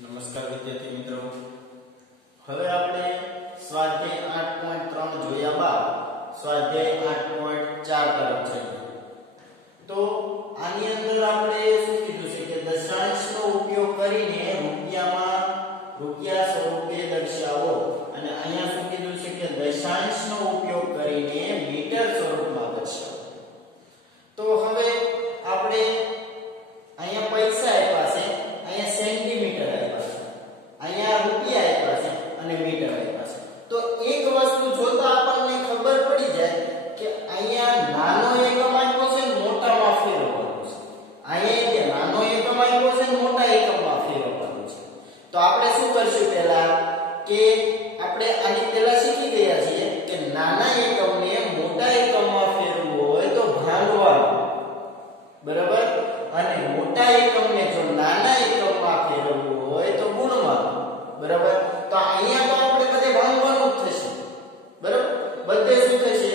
નમસ્કાર વિદ્યાર્થી મિત્રો, હવે આપણે સ્વાધ્યાય 8.3 જોયા બાદ સ્વાધ્યાય 8.4 તરફ જઈએ. તો આની અંદર આપણે શું કીધું છે કે દશાંશનો ઉપયોગ કરીને રૂપિયા સ્વરૂપે દર્શાવો, અને અહીંયા શું કીધું છે કે દશાંશનો ઉપયોગ કરીને મીટર સ્વરૂપમાં દર્શાવો. તો હવે આપણે અહીંયા પૈસા આપ્યા છે, અહીંયા સેન્ટીમીટર આપ્યા છે, અહીંયા રૂપિયા આપ્યા છે અને મીટર આપ્યા છે. તો એક વસ્તુ જોતા આપણને ખબર પડી જાય કે અહીંયા નાનો એકમ આપ્યો છે, મોટામાં ફેરવવાનો છે. અહીંયા કે નાનો એકમ આપ્યો છે, મોટા એકમમાં ફેરવવાનો છે. તો આપણે શું કરશું પહેલા કે આપણે આની પહેલા શીખી ગયા છીએ કે નાના એકમને મોટા એકમમાં ફેરવવું હોય તો ભાંગવાનું, બરાબર, અને મોટા એકમને જો નાના એકમમાં ફેરવવું હોય તો ગુણવાનું, બરાબર. તો અહીંયા તો આપણે બધે ભાંગવાનું જ થશે, બરાબર, બધે શું થશે?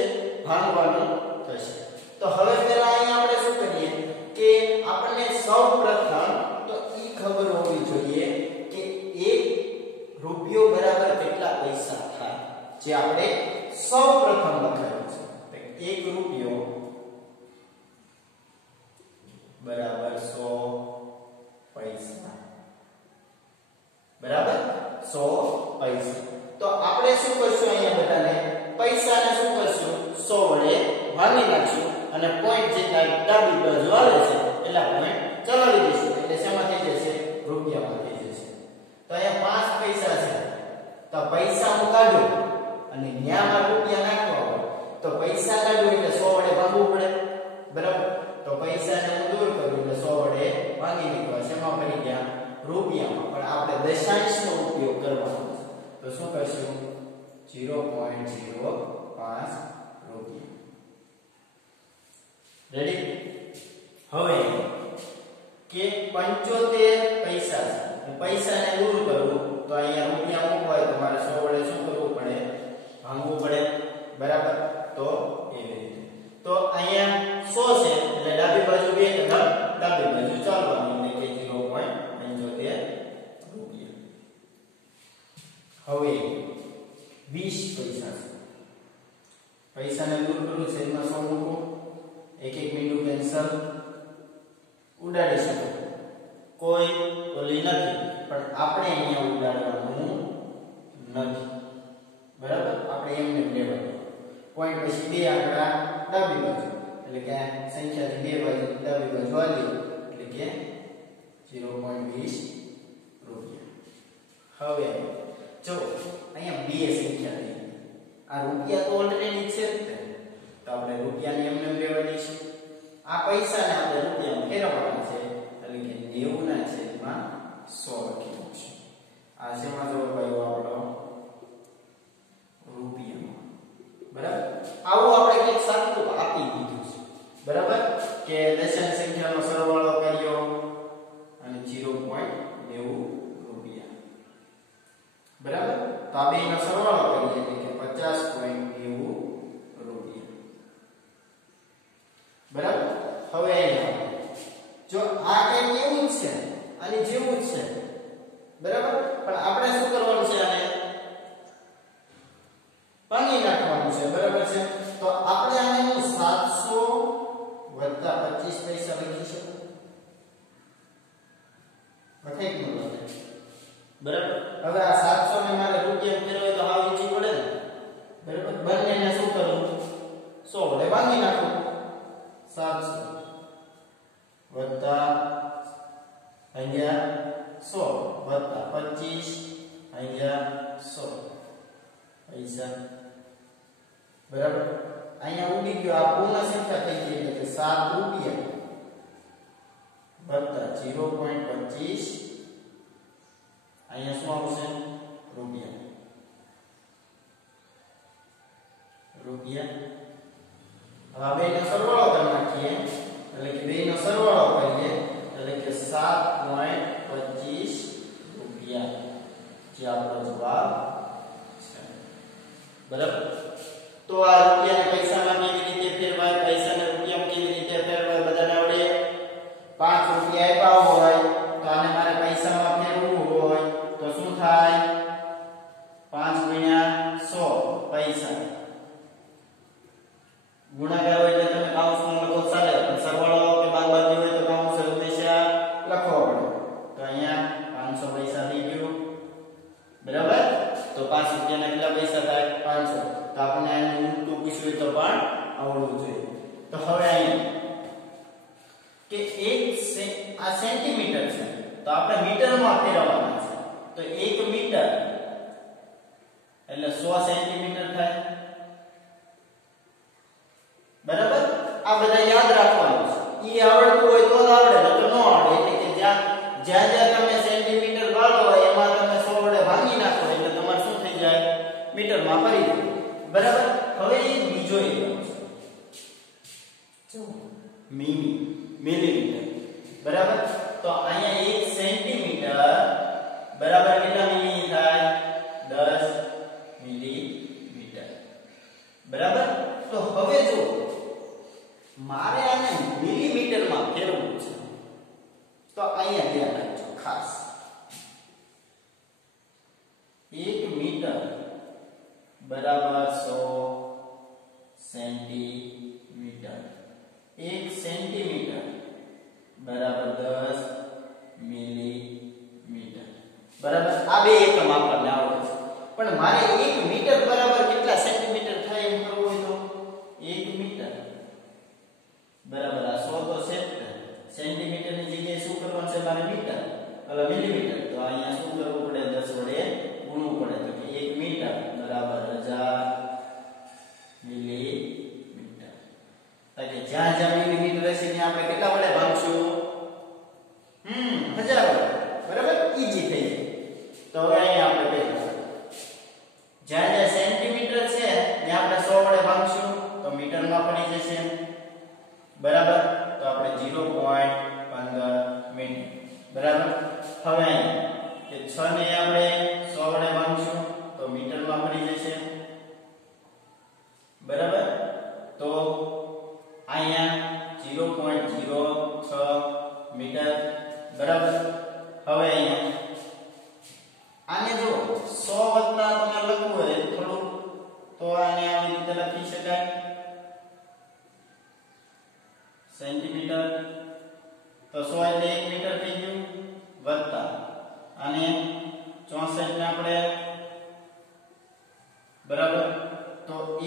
ભાંગવાનું થશે. તો હવે પહેલા અહીંયા આપણે શું કરીએ કે આપણને સૌપ્રથમ તો ઈ ખબર હોવી જોઈએ કે 1 રૂપિયો બરાબર કેટલા પૈસા થાય, જે આપણે સૌપ્રથમ લખાયું છે. 1 રૂપિયો બરાબર 100 પૈસા, બરાબર 100 પૈસા. તો આપણે શું કરશું? અહીંયા બધાને પૈસાને શું કરશું? 100 વડે ભાગી નાખશું અને પોઈન્ટ જેટલા ડાબી બાજુ આવે છે એટલા પોઈન્ટ ચલાવી દઈશું, એટલે શેમાં થઈ જશે? રૂપિયામાં થઈ જશે. તો અહીંયા 5 પૈસા છે, તો પૈસા હું કાઢું અને ન્યામાં રૂપિયા નાખવા હોય તો પૈસા કાઢું એટલે 100 વડે ભાગવું પડે, બરાબર. તો પૈસાને હું દૂર કરું એટલે 100 વડે ભાગી નીકળ્યા, શેમાં ફરી ગયા? રૂપિયામાં. પણ આપણે દશાંશનો ઉપયોગ કરવાનો છે, તો શું કરશું? 0.05 રૂપિયા. રેડી? હવે કે 75 પૈસા છે, હું પૈસાને દૂર કરું તો અહીંયા રૂપિયા મૂકવા હોય તો મારે 100 વડે શું કરવું પડે? ભાંગવું પડે, બરાબર. તો એવી રીતે તો અહીંયા 100 છે એટલે ડાબી બાજુ 2 કદમ ડાબી બાજુ ચાલવાનું, એટલે કે 0.75 રૂપિયા. હવે 20 પૈસા છે, પૈસાને દૂર કરું છે, એમાં 100 મૂકો, એક મીંડું કેન્સલ, ઉડાડી શકો, કોઈ ઓલી નથી, પણ આપણે અહીંયા ઉડાડવાનું નથી, બરાબર. આપણે એમને લેવાનું પોઈન્ટ પછી 2 આંકડા ડાબી બાજુ, એટલે કે સંખ્યાની 2 બાજુ ડાબી બાજુ આવી, એટલે કે 0.20 રૂપિયા. હવે જો અહીંયા 2 સંખ્યા થઈ, આ રૂપિયા તો ઓલરેડી છે જ, તો આપણે રૂપિયાને એમને લેવા દઈશું. આ પૈસાને આપણે રૂપિયામાં ફેરવવાના છે, એટલે કે 90 ના છેદમાં 100 લખી દઈશું. આ શેમાં જવાબ આવ્યો આપણો? રૂપિયામાં, બરાબર. આવું આપણે કંઈક સાચું આપી દીધું છે, બરાબર, કે દશાંશ સંખ્યાનો સરવાળો કર્યો અને 0.90 રૂપિયા, બરાબર. તો આ બેનો સરવાળો કરીએ એટલે કે 50.90 રૂપિયા, બરાબર. હવે જો આ કંઈક એવું જ છે, આની જેવું જ છે, બરાબર, પણ આપણે શું કરવાનું છે? આને ભાંગી નાખવાનું છે, બરાબર છે. તો આપણે આને 700 વત્તા 25 પૈસા લખી શકીએ, લખાઈ ગયું, બરાબર. હવે આ 700 ને મારે રૂપિયા ફેરવાય તો આ ઊંચી પડે ને, બરાબર. બંનેને શું કરું? 100 વડે ભાંગી નાખું. 700 વત્તા અહીંયા 100 વત્તા 25 અહીંયા 100 પૈસા, બરાબર. અહીંયા ઉડી ગયો, આ પૂર્ણ સંખ્યા થઈ ગઈ, એટલે કે 7 રૂપિયા વત્તા 0.25, અહીંયા શું આવશે? રૂપિયા. હવે બેનો સરવાળો કરી નાખીએ, એટલે કે બેનો સરવાળો કરીએ એટલે કે 7.25 રૂપિયા, જે આપણો જવાબ છે, બરાબર. તો આ રૂપિયાને પૈસામાં કેવી રીતે ફેરવાય, પૈસાને રૂપિયામાં કેવી રીતે ફેરવાય બધાને આવડે. 5 રૂપિયા આપ્યા હોય તો આને મારે પૈસામાં ફેરવવું હોય સેન્ટીમીટર છે તો આપણે મીટરમાં ફેરવવાના છે તો 1 મીટર એટલે 100 સેન્ટીમીટર થાય બરાબર આ બધા યાદ રાખવાનું છે ઈ આવડતું હોય તો જ આવડે નકર ન આવડે એટલે કે જ્યાં જ્યાં તમે સેન્ટીમીટર વાળો હોય એમાં તમે 100 વડે ભાંગી નાખો એટલે તમારે શું થઈ જાય મીટરમાં ફરી જાય બરાબર હવે બીજો એકમ છે મિલીમીટર બરાબર તો અહીંયા 1 સેન્ટીમીટર બરાબર કેટલા મિલી થાય 10 મિલીમીટર બરાબર તો હવે જો મારે આને મિલીમીટરમાં ફેરવવું છે તો અહીંયા ધ્યાન રાખજો ખાસ 1 મીટર બરાબર 100 સેન્ટીમીટર 1 સેન્ટીમીટર બરાબર 10 મિલીમીટર બરાબર આ બે એકમ આપણને આવડે છે પણ મારે 1 મીટર બરાબર કેટલા સેન્ટીમીટર થાય એમ કરવું હોય તો 1 મીટર બરાબર આ 100 તો સેન્ટીમીટર ની જગ્યાએ શું કરવાનું છે મારે મીટર એટલે મિલીમીટર તો અહીંયા શું કરવું પડે 10 વડે ગુણવું પડે તો કે 1 મીટર બરાબર 1000 મિલીમીટર એટલે જ્યાં જ્યાં મિલીમીટર હશે ત્યાં આપણે કેટલા વડે ભાગશું 1000 વડે બરાબર ઈઝી થઈ જાય તો હવે અહીંયા આપણે કહીએ જ્યાં જ્યાં સેન્ટીમીટર છે ત્યાં આપણે 100 વડે ભાગશું તો મીટરમાં પડી જશે બરાબર તો આપણે 0.15 મીટર બરાબર હવે કે 6 ને આપણે 100 વડે ભાગશું તો મીટરમાં પડી જશે બરાબર તો અહીંયા 0.06 મીટર બરાબર હવે અહીંયા આને જો 100 વત્તા તમારે લખવું હોય થોડું તો આને આવી રીતે લખી શકાય સેન્ટીમીટર તો 100 એટલે 1 મીટર થઈ ગયું વત્તા અને 64 ને આપણે બરાબર તો 1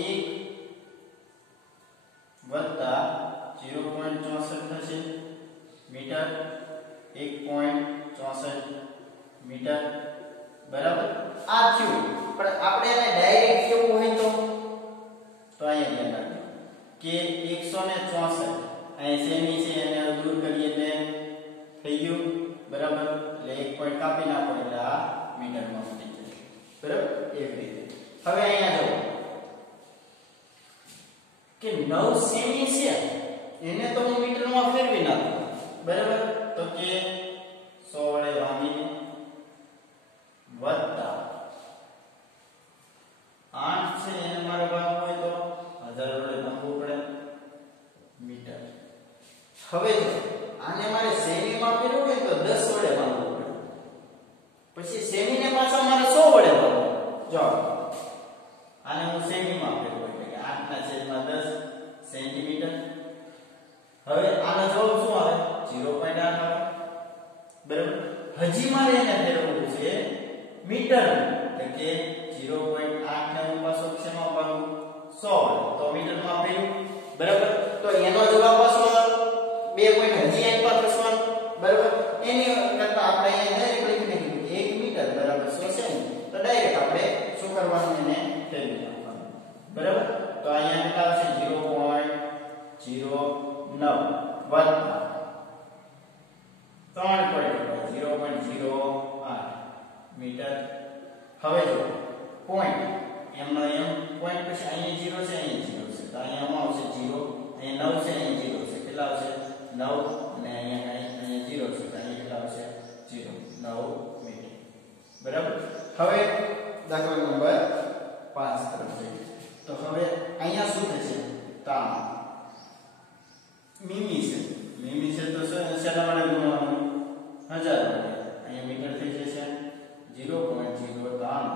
વત્તા 0.64 થશે મીટર 1.64 મીટર બરાબર આ થયું પણ આપણે એને ડાયરેક્ટ કેવું હોય તો અહીંયા ધ્યાન રાખજો કે 164 અહીં સેમી છે એને દૂર કરીએ એટલે થઈ ગયું બરાબર એટલે 1 પોઈન્ટ કાપી નાખો એટલે આ મીટરમાં થઈ જશે બરાબર એવી રીતે હવે અહીંયા જો કે 9 સેમી છે એને તો હું મીટરમાં ફેરવી નાખું બરાબર તો કે 100 વડે ભાગીને વત્તા 8 છે એને મારે ભાગવું હોય તો 1000 વડે ભાગવું પડે મીટર હવે આને મારે સેમીમાં ફેરવવું હોય તો 10 વડે ભાગવું પડે પછી સેમીને પાછા મારે 100 વડે ભાગવું જો આને હું સેમીમાં ફેરવું એટલે કે 8/10 સેન્ટીમીટર હવે આનો જવાબ શું આવે 0.8 આવે બરાબર હજી મારે એને ફેરવવું છે મીટર એટલે કે 0.8 ને હું પાછો શેમાં ભાગું 100 તો મીટરમાં ફેરવું બરાબર તો એનો જવાબ પાછો 2 પોઈન્ટ હજી એક પર થશે બરાબર એની કરતા આપણે અહીંયા ડાયરેક્ટ લખી નાખીએ 1 મીટર બરાબર 100 સેમી તો ડાયરેક્ટ આપણે શું કરવાનું એને ફેરવી નાખવાનું બરાબર તો અહીંયા કેટલા આવશે 0.09 વત્તા 0.08 મીટર હવે જો પોઈન્ટ એમનો એમ પોઈન્ટ પછી અહીંયા 0 છે અહીંયા 0 છે તો અહીંયા આવશે 0 અહીંયા 9 છે અહીંયા 0 છે કેટલા આવશે 9 અને અહીંયા 0 છે તો અહીંયા કેટલા આવશે 0 9 મીટર બરાબર હવે દાખલા નંબર 5 તરફ જઈએ તો હવે અહીંયા શું થશે તાણ મીમી છે તો શેના વડે ગુણવાનું 1000 વડે અહીંયા મીટર થઈ જશે 0.03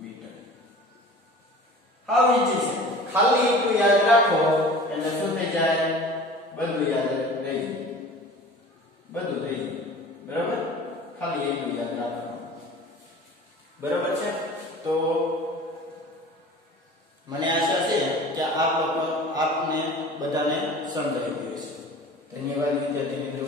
મીટર હાવ ઈઝી છે ખાલી એટલું યાદ રાખો એટલે શું થઈ જાય બધું યાદ રહી જાય બધું થઈ જાય બરાબર ખાલી એટલું યાદ રાખવાનું બરાબર છે તો મને આશા છે કે આપને બધાને સમજાવી ગયું છે ધન્યવાદ વિદ્યાર્થી મિત્રો